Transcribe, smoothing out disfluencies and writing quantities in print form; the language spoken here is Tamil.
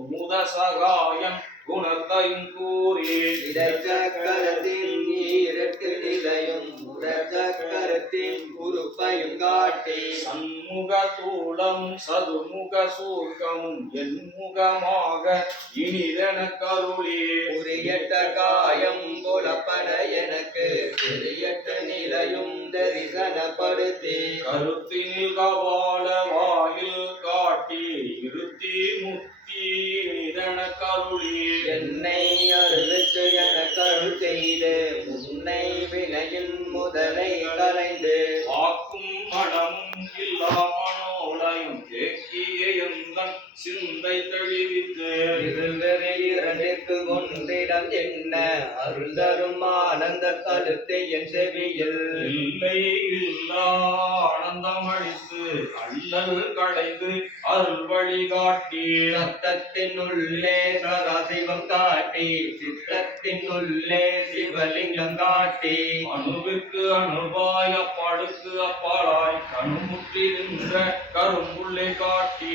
குமுத சகாயம் குணத்தையும் கூறி இடச்சக்கரத்தின் ஈரட்டு நிலையும் உடச்சக்கரத்தின் உறுப்பையும் காட்டி சண்முக தூளம் சதுமுக சூர்க்கமும் என்முகமாக இனிதென கருளி உரியட்ட காயம் புலப்பட எனக்கு தெரியட்ட நிலையும் தரிசனப்படுத்தி கருத்தினில் கபால வாயில் காட்டி இருத்தி முத்தி இனிதென கருளி என்னை அருளுக்கு என கருள் செய்து முன்னை வினையின் முதலை கலைந்து ஆக்கும் மனமும் இல்லா மனோலயம் தேக்கிய எந்தன் சிந்தை தெளிவித்து இருந்தனை இரண்டுக்கு ஒன்றிடம் என்ன அருள் தரும் ஆனந்த கருத்தை என் செவியில் இல்லை இல்லா ஆனந்தம் அளித்து அல்லல் களைந்து அருள் வழிகாட்டி சத்தத்தின் உள்ளே சதாசிவம் காட்டி சித்தத்தின் உள்ளே சிவலிங்கம் காட்டி அணுவிற்கு அணுவாய் அப்பாடுக்கு அப்பாலாய் கணுமுற்றி நின்ற கரும்புள்ளை காட்டி